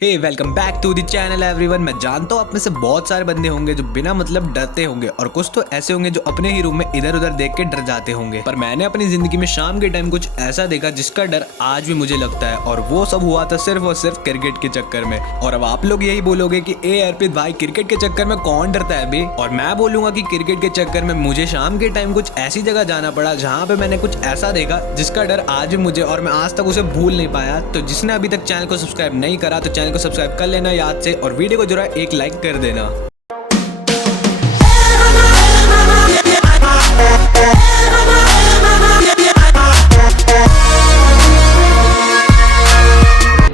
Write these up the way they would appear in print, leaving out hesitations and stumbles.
Hey welcome back to the channel everyone. मैं जानता हूँ आप में से बहुत सारे बंदे होंगे जो बिना मतलब डरते होंगे और कुछ तो ऐसे होंगे जो अपने ही रूम में इधर उधर देख के डर जाते होंगे। पर मैंने अपनी जिंदगी में शाम के टाइम कुछ ऐसा देखा जिसका डर आज भी मुझे लगता है, और वो सब हुआ था सिर्फ और सिर्फ क्रिकेट के चक्कर में। और अब आप लोग यही बोलोगे कि ए अर्पित भाई, क्रिकेट के चक्कर में कौन डरता है बे? और मैं बोलूंगा कि क्रिकेट के चक्कर में मुझे शाम के टाइम कुछ ऐसी जगह जाना पड़ा जहाँ पे मैंने कुछ ऐसा देखा जिसका डर आज भी मुझे, और मैं आज तक उसे भूल नहीं पाया। तो जिसने अभी तक चैनल को सब्सक्राइब नहीं करा तो चैनल को सब्सक्राइब कर लेना याद से, और वीडियो को जरा एक लाइक कर देना।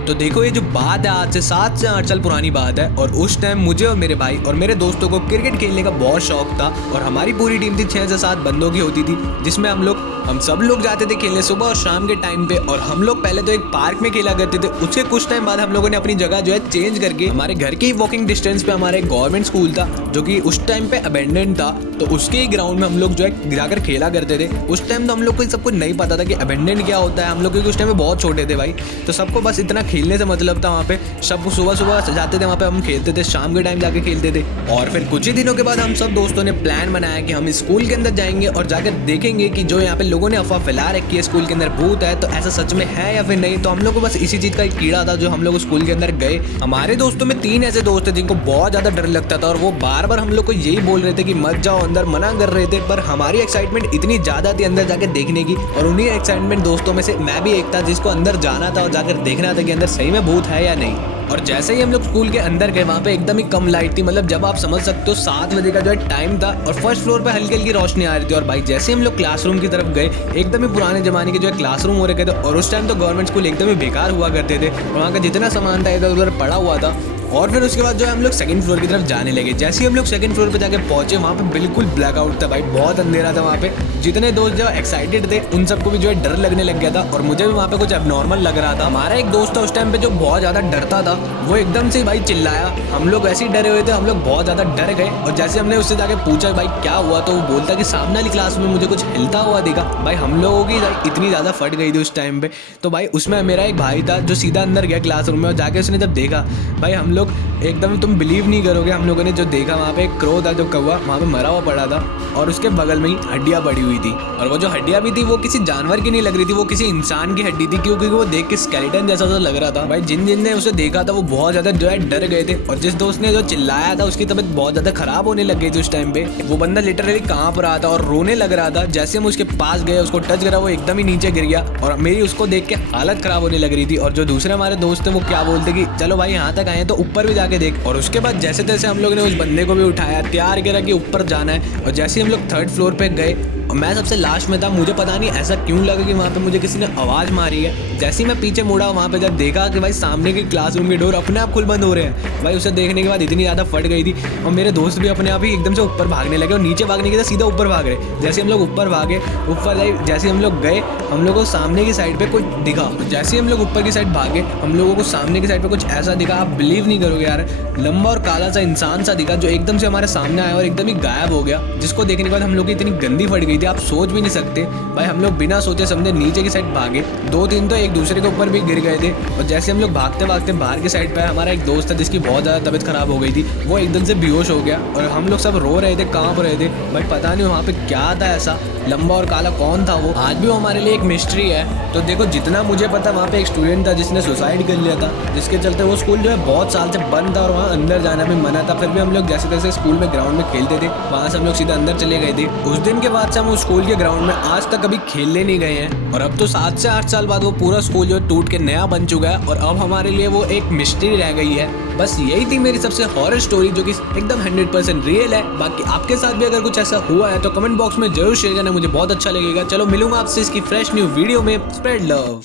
तो देखो, ये जो बात है आज से 7 से 8 साल पुरानी बात है, और उस टाइम मुझे और मेरे भाई और मेरे दोस्तों को क्रिकेट खेलने का बहुत शौक था। और हमारी पूरी टीम थी 6 से 7 बंदों की होती थी, जिसमें हम सब लोग जाते थे खेलने सुबह और शाम के टाइम पे। और हम लोग पहले तो एक पार्क में खेला करते थे, उसके कुछ टाइम बाद हम लोगों ने अपनी जगह जो है चेंज करके हमारे घर के वॉकिंग डिस्टेंस पे हमारा एक गवर्नमेंट स्कूल था जो कि उस टाइम पे अबेंडेंड था। तो उसके ही ग्राउंड में हम लोग जो है जाकर खेला करते थे। उस टाइम तो हम लोग को सब कुछ नहीं पता था कि अबेंडेंड क्या होता है, हम लोग क्योंकि उस टाइम में बहुत छोटे थे भाई। तो सबको बस इतना खेलने से मतलब था। वहाँ पे सब सुबह सुबह जाते थे, वहाँ पे हम खेलते थे, शाम के टाइम जाके खेलते थे। और फिर कुछ ही दिनों के बाद हम सब दोस्तों ने प्लान बनाया कि हम स्कूल के अंदर जाएंगे और जाकर देखेंगे कि जो यहाँ पे लोगों ने अफवाह फैला रखी है स्कूल के अंदर भूत है, तो ऐसा सच में है या फिर नहीं। तो हम लोग को बस इसी चीज का एक कीड़ा था जो हम लोग स्कूल के अंदर गए। हमारे दोस्तों में 3 ऐसे दोस्त थे जिनको बहुत ज्यादा डर लगता था, और वो बार बार हम लोग को यही बोल रहे थे कि मत जाओ अंदर, मना कर रहे थे। पर हमारी एक्साइटमेंट इतनी ज्यादा थी अंदर जाकर देखने की, और उन्हीं एक्साइटमेंट दोस्तों में से मैं भी एक था जिसको अंदर जाना था और जाकर देखना था कि अंदर सही में भूत है या नहीं। और जैसे ही हम लोग स्कूल के अंदर गए, वहाँ पे एकदम ही कम लाइट थी, मतलब जब आप समझ सकते हो 7 बजे का जो है टाइम था, और फर्स्ट फ्लोर पे हल्की हल्की रोशनी आ रही थी। और भाई जैसे हम लोग क्लासरूम की तरफ गए, एकदम ही पुराने जमाने के जो है क्लासरूम हो रखे थे। और उस टाइम तो गवर्नमेंट स्कूल एकदम ही बेकार हुआ करते थे, और वहाँ का जितना सामान था इधर उधर पड़ा हुआ था। और फिर उसके बाद जो है हम लोग सेकंड फ्लोर की तरफ जाने लगे। जैसे ही हम लोग सेकंड फ्लोर पे जाके पहुंचे, वहाँ पे बिल्कुल ब्लैकआउट था भाई, बहुत अंधेरा था वहाँ पे। जितने दोस्त जो एक्साइटेड थे उन सबको भी जो है डर लगने लग गया था, और मुझे भी वहाँ पे कुछ एबनॉर्मल लग रहा था। हमारा एक दोस्त था उस टाइम पे जो बहुत ज्यादा डरता था, वो एकदम से भाई चिल्लाया। हम लोग ऐसे ही डरे हुए थे, हम लोग बहुत ज्यादा डर गए। और जैसे हमने उससे जाके पूछा भाई क्या हुआ, तो वो बोलता कि सामने वाली क्लास में मुझे कुछ हिलता हुआ दिखा। भाई हम लोगों की इतनी ज्यादा फट गई थी उस टाइम पे। तो भाई उसमें मेरा एक भाई था जो सीधा अंदर गया क्लासरूम में, और जाके उसने जब देखा, भाई हम लोग एकदम, तुम बिलीव नहीं करोगे, हम लोगों ने जो देखा वहाँ पे एक क्रो था, जो कौवा वहाँ पे मरा हुआ पड़ा था, और उसके बगल में ही हड्डियाँ पड़ी हुई थी। और वो जो हड्डियाँ भी थी वो किसी जानवर की नहीं लग रही थी, वो किसी इंसान की हड्डी थी, क्योंकि वो देख के स्केलेटन जैसा सा लग रहा था। भाई जिन जिन ने उसे देखा था वो बहुत ज्यादा जो है डर गए थे, और जिस दोस्त ने जो चिल्लाया था उसकी तबीयत बहुत ज्यादा खराब होने लग गई थी उस टाइम पे। वो बंदा लिटरली कांप रहा था और रोने लग रहा था। जैसे हम उसके पास गए, उसको टच करा, वो एकदम ही नीचे गिर गया, और मेरी उसको देख के हालत खराब होने लग रही थी। और जो दूसरे हमारे दोस्त थे वो क्या बोलते कि चलो भाई यहाँ तक आए तो ऊपर भी जाके देख। और उसके बाद जैसे तैसे हम लोग ने उस बंदे को भी उठाया, तैयार करा कि ऊपर जाना है। और जैसे हम लोग 3rd फ्लोर पे गए, और मैं सबसे लास्ट में था, मुझे पता नहीं ऐसा क्यों लगा कि वहाँ पे मुझे किसी ने आवाज़ मारी है। जैसे ही मैं पीछे मुड़ा, वहाँ पे जब देखा कि भाई सामने की क्लासरूम के डोर अपने आप खुल बंद हो रहे हैं। भाई उसे देखने के बाद इतनी ज़्यादा फट गई थी, और मेरे दोस्त भी अपने आप ही एकदम से ऊपर भागने लगे, और नीचे भागने की सीधा ऊपर भाग रहे। जैसे हम लोग ऊपर भागे, ऊपर जैसे हम लोग गए, हम लोगों को सामने की साइड पे कुछ दिखा। जैसे हम लोग ऊपर की साइड भागे, हम लोगों को सामने की साइड पे कुछ ऐसा दिखा, आप बिलीव नहीं करोगे यार, लंबा और काला सा इंसान सा दिखा जो एकदम से हमारे सामने आया और एकदम ही गायब हो गया। जिसको देखने के बाद हम लोग की इतनी गंदी फट गई थी, आप सोच भी नहीं सकते। भाई हम लोग बिना सोचे समझे नीचे की साइड भागे, 2-3 तो एक दूसरे के ऊपर भी गिर गए थे। और जैसे हम लोग भागते भागते बाहर की साइड पे, हमारा एक दोस्त था जिसकी बहुत ज़्यादा तबीयत खराब हो गई थी, वो एकदम से बेहोश हो गया, और हम लोग सब रो रहे थे, कांप रहे थे। भाई पता नहीं वहाँ पे क्या था ऐसा, लंबा और काला कौन था वो, आज भी वो हमारे लिए एक मिस्ट्री है। तो देखो, जितना मुझे पता वहाँ पे एक स्टूडेंट था जिसने सुसाइड कर लिया था, जिसके चलते वो स्कूल जो है बहुत साल से बंद था, और वहाँ अंदर जाना भी मना था। फिर भी हम लोग जैसे तैसे स्कूल में ग्राउंड में खेलते थे, वहाँ से हम लोग सीधा अंदर चले गए थे। उस दिन के बाद से हम उस स्कूल के ग्राउंड में आज तक कभी खेलने नहीं गए हैं। और अब तो 7 से 8 साल बाद वो पूरा स्कूल जो टूट के नया बन चुका है, और अब हमारे लिए वो एक मिस्ट्री रह गई है। बस यही थी मेरी सबसे हॉरर स्टोरी, जो कि एकदम 100% रियल है। बाकी आपके साथ भी अगर कुछ ऐसा हुआ है तो कमेंट बॉक्स में जरूर शेयर करना, मुझे बहुत अच्छा लगेगा। चलो मिलूंगा आपसे इसकी फ्रेश न्यू वीडियो में। Spread love.